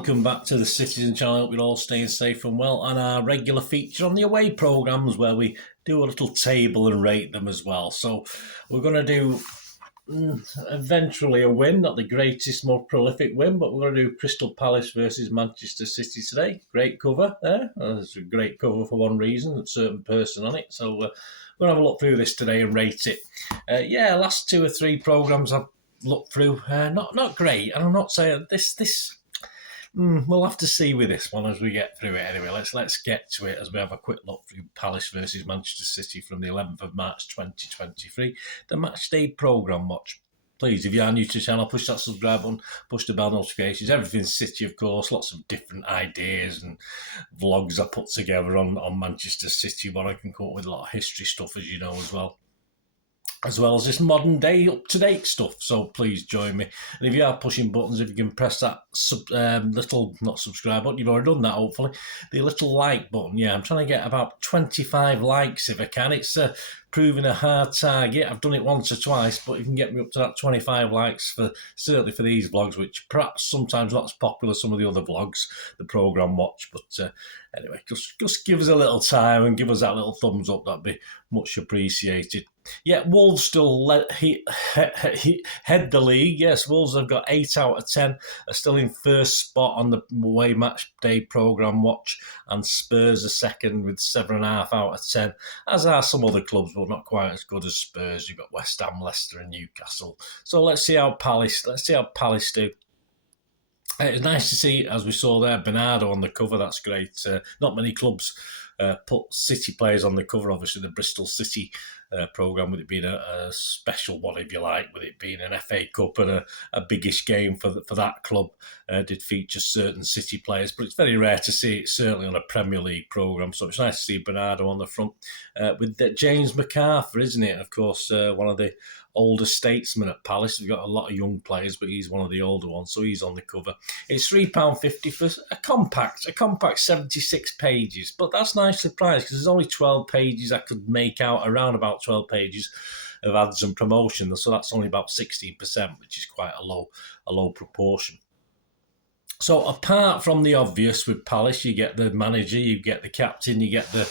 welcome back to the Citizen channel. I hope you're all staying safe and well, and our regular feature on the away programmes where we do a little table and rate them as well. So we're going to do eventually a win, not the greatest, most prolific win, but we're going to do Crystal Palace versus Manchester City today. Great cover there. It's a great cover for one reason, a certain person on it. So we're going to have a look through this today and rate it. Last 2 or 3 programmes I've looked through, not great. And I'm not saying this. We'll have to see with this one as we get through it. Anyway, let's get to it as we have a quick look through Palace versus Manchester City from the 11th of March 2023. The match day programme watch. Please, if you are new to the channel, push that subscribe button, push the bell notifications. Everything's City, of course. Lots of different ideas and vlogs I put together on Manchester City, but I can come up with a lot of history stuff, as you know, as well as this modern day up-to-date stuff. So please join me. And if you are pushing buttons, if you can press that little, not subscribe button, you've already done that hopefully, the little like button. Yeah, I'm trying to get about 25 likes if I can. It's proving a hard target. I've done it once or twice, but you can get me up to that 25 likes certainly for these vlogs, which perhaps sometimes not as popular as some of the other vlogs, the programme watch. But anyway, just give us a little time and give us that little thumbs up. That'd be much appreciated. Yeah, Wolves still head the league. Yes, Wolves have got 8 out of 10, are still in first spot on the away match day programme watch, and Spurs are second with 7.5 out of 10, as are some other clubs, but not quite as good as Spurs. You've got West Ham, Leicester and Newcastle. So let's see how Palace do. It's nice to see, as we saw there, Bernardo on the cover. That's great. Not many clubs put City players on the cover. Obviously, the Bristol City programme, with it being a special one, if you like, with it being an FA Cup and a biggish game for that club, did feature certain City players. But it's very rare to see it, certainly on a Premier League programme. So it's nice to see Bernardo on the front with James McArthur, isn't it? And of course, one of the older statesmen at Palace. They've got a lot of young players, but he's one of the older ones, so he's on the cover. It's £3.50 for a compact 76 pages, but that's nicely priced because there's only 12 pages. I could make out around about 12 pages of ads and promotion, so that's only about 16%, which is quite a low proportion. So apart from the obvious with Palace, you get the manager, you get the captain, you get the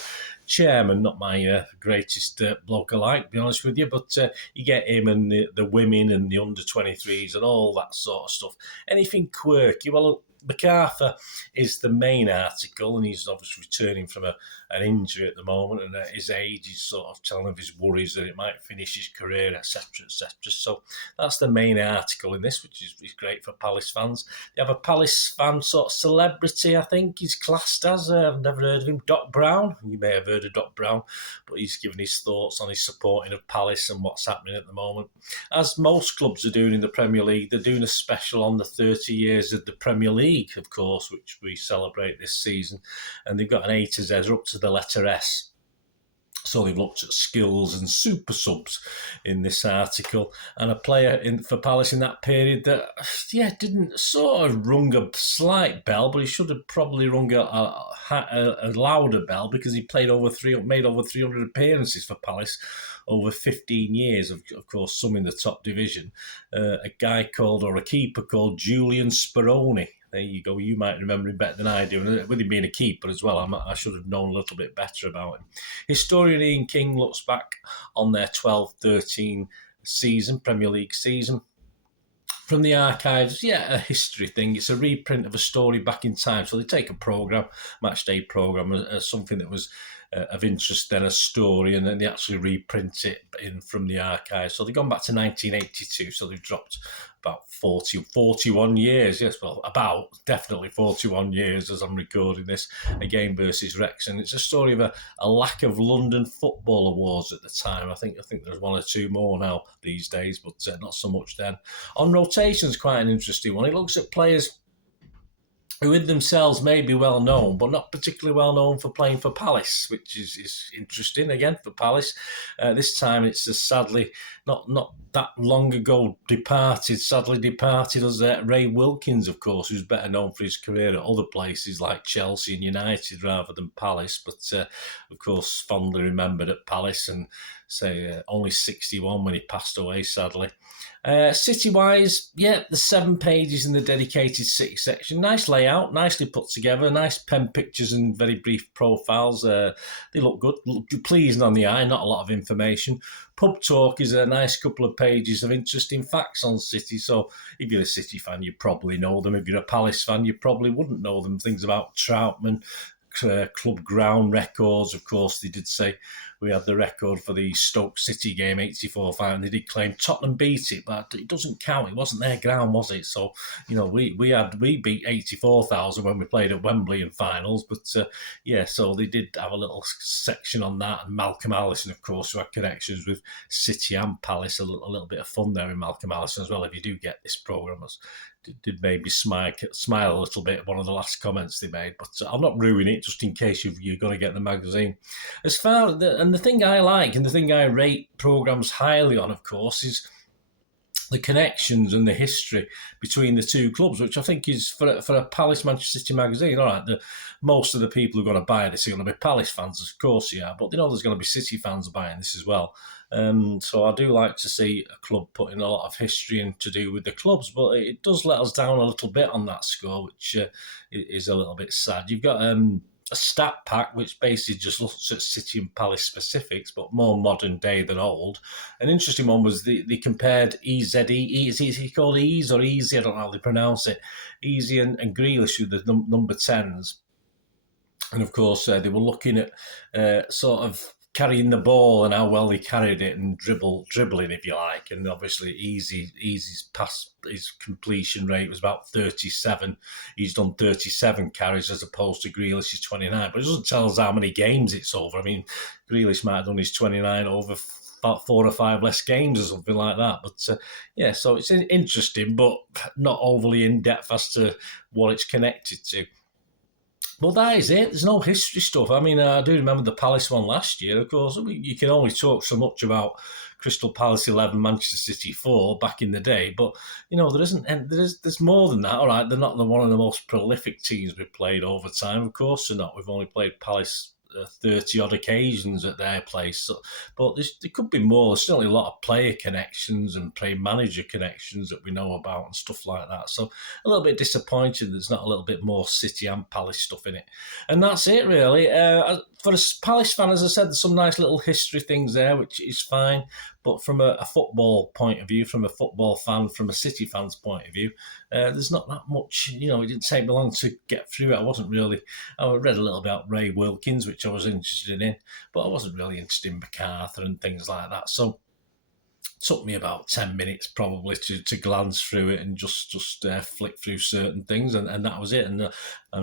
chairman, not my greatest bloke I like, to be honest with you, but you get him and the women and the under-23s and all that sort of stuff. Anything quirky? Well, MacArthur is the main article, and he's obviously returning from an injury at the moment, and at his age he's sort of telling of his worries that it might finish his career, etc, etc. So that's the main article in this, which is great for Palace fans. They have a Palace fan sort of celebrity, I think he's classed as. I've never heard of him. Doc Brown. You may have heard of Doc Brown, but he's given his thoughts on his supporting of Palace and what's happening at the moment. As most clubs are doing in the Premier League, they're doing a special on the 30 years of the Premier League, of course, which we celebrate this season, and they've got an A to Z up to the letter S. So they've looked at skills and super subs in this article, and a player for Palace in that period that, didn't sort of rung a slight bell, but he should have probably rung a louder bell, because he made over 300 appearances for Palace over 15 years, of course, some in the top division. A keeper called Julian Speroni. There you go. You might remember him better than I do. And with him being a keeper as well, I should have known a little bit better about him. Historian Ian King looks back on their 12-13 season, Premier League season. From the archives, a history thing. It's a reprint of a story back in time. So they take a programme, match day programme, as something that was of interest, then a story, and then they actually reprint it from the archives. So they've gone back to 1982, so they've dropped about 41 years. Yes, well, definitely 41 years as I'm recording this, a game versus Wrexham. It's a story of a lack of London Football Awards at the time. I think there's 1 or 2 more now these days, but not so much then. On rotations, quite an interesting one. It looks at players who in themselves may be well known, but not particularly well known for playing for Palace, which is interesting again for Palace. This time it's sadly not that long ago sadly departed as Ray Wilkins, of course, who's better known for his career at other places like Chelsea and United rather than Palace, but of course fondly remembered at Palace, and say only 61 when he passed away, sadly. City-wise, yeah, the 7 pages in the dedicated City section. Nice layout, nicely put together, nice pen pictures and very brief profiles. They look good, look pleasing on the eye, not a lot of information. Pub Talk is a nice couple of pages of interesting facts on City. So if you're a City fan, you probably know them. If you're a Palace fan, you probably wouldn't know them. Things about Troutman, club ground records. Of course, they did say we had the record for the Stoke City game, 84 final. They did claim Tottenham beat it, but it doesn't count. It wasn't their ground, was it? So, we beat 84,000 when we played at Wembley in finals. But so they did have a little section on that. And Malcolm Allison, of course, who had connections with City and Palace. A little bit of fun there in Malcolm Allison as well. If you do get this programme, did maybe smile a little bit at one of the last comments they made, but I'll not ruin it just in case you're going to get the magazine. As far and the thing I like and the thing I rate programmes highly on, of course, is the connections and the history between the two clubs, which I think is for a Palace Manchester City magazine. All right, most of the people who are going to buy this are going to be Palace fans, of course, yeah, but there's going to be City fans buying this as well. So I do like to see a club putting a lot of history in to do with the clubs, but it does let us down a little bit on that score, which is a little bit sad. You've got a stat pack which basically just looks at City and Palace specifics, but more modern day than old. An interesting one was they compared EZE, is he called Ease or Easy? I don't know how they pronounce it. Easy and Grealish with the number 10s. And of course, they were looking at sort of carrying the ball and how well he carried it and dribbling, if you like. And obviously, Easy's pass, his completion rate was about 37. He's done 37 carries as opposed to Grealish's 29. But it doesn't tell us how many games it's over. I mean, Grealish might have done his 29 over about 4 or 5 less games or something like that. But so it's interesting, but not overly in depth as to what it's connected to. Well, that is it. There's no history stuff. I mean, I do remember the Palace one last year. Of course, you can only talk so much about Crystal Palace 11, Manchester City 4 back in the day. But, there isn't, and there's more than that. All right, they're not one of the most prolific teams we've played over time. Of course they're not. We've only played Palace 30-odd occasions at their place. So, but there could be more. There's certainly a lot of player connections and player manager connections that we know about and stuff like that. So a little bit disappointed there's not a little bit more City and Palace stuff in it. And that's it, really. For a Palace fan, as I said, there's some nice little history things there, which is fine. But from a football point of view, from a football fan, from a City fan's point of view, there's not that much. It didn't take me long to get through it. I read a little about Ray Wilkins, which I was interested in, but I wasn't really interested in MacArthur and things like that. So it took me about 10 minutes probably to glance through it and just flick through certain things, and that was it. And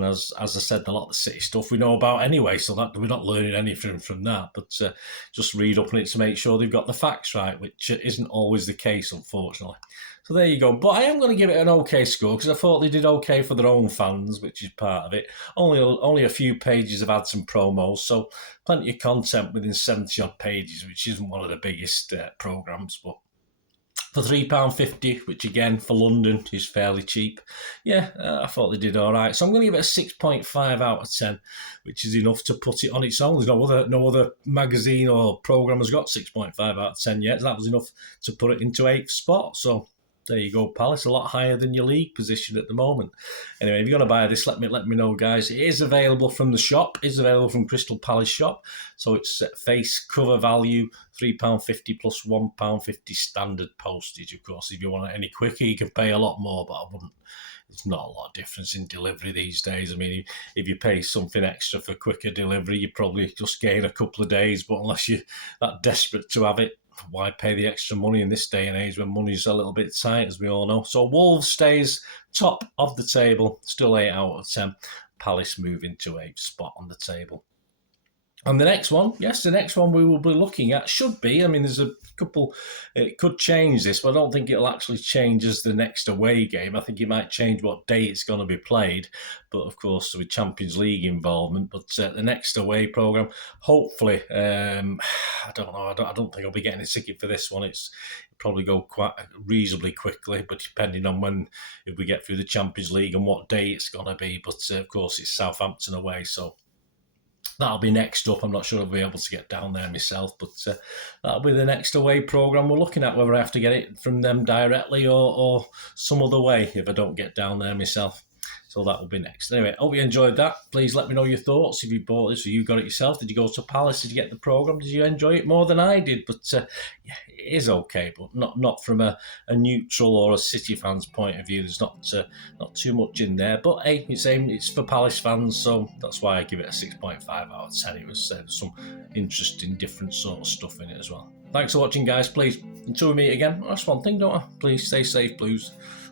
as I said, a lot of the City stuff we know about anyway, so that we're not learning anything from that, but just read up on it to make sure they've got the facts right, which isn't always the case, unfortunately. So there you go. But I am going to give it an okay score because I thought they did okay for their own fans, which is part of it. Only a few pages have had some promos, so plenty of content within 70-odd pages, which isn't one of the biggest programmes, but for £3.50, which again for London is fairly cheap. I thought they did all right. So I'm going to give it a 6.5 out of 10, which is enough to put it on its own. There's no other magazine or programme has got 6.5 out of 10 yet. So that was enough to put it into 8th spot. So there you go, Palace, a lot higher than your league position at the moment. Anyway, if you're going to buy this, let me know, guys. It is available from the shop. It is available from Crystal Palace shop. So it's face cover value, £3.50 plus £1.50 standard postage, of course. If you want it any quicker, you can pay a lot more, but I wouldn't. There's not a lot of difference in delivery these days. I mean, if you pay something extra for quicker delivery, you probably just gain a couple of days, but unless you're that desperate to have it, why pay the extra money in this day and age when money's a little bit tight, as we all know? So Wolves stays top of the table, still 8 out of 10. Palace moving to 8th spot on the table. And the next one we will be looking at should be, there's a couple, it could change this, but I don't think it'll actually change as the next away game. I think it might change what day it's going to be played, but of course with Champions League involvement. But the next away programme, hopefully, I don't know, I don't think I'll be getting a ticket for this one. It'll probably go quite reasonably quickly, but depending on if we get through the Champions League and what day it's going to be. But of course it's Southampton away, so that'll be next up. I'm not sure I'll be able to get down there myself, but that'll be the next away programme we're looking at, whether I have to get it from them directly or some other way if I don't get down there myself. So that will be next. Anyway, hope you enjoyed that. Please let me know your thoughts. If you bought this or you got it yourself, did you go to Palace? Did you get the programme? Did you enjoy it more than I did? But yeah, it is okay, but not from a neutral or a City fan's point of view. There's not too much in there. But hey, it's for Palace fans, so that's why I give it a 6.5 out of 10. It was some interesting, different sort of stuff in it as well. Thanks for watching, guys. Please, until we meet again, that's one thing, don't I? Please stay safe, Blues.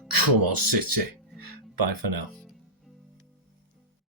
Come on, City. Bye for now.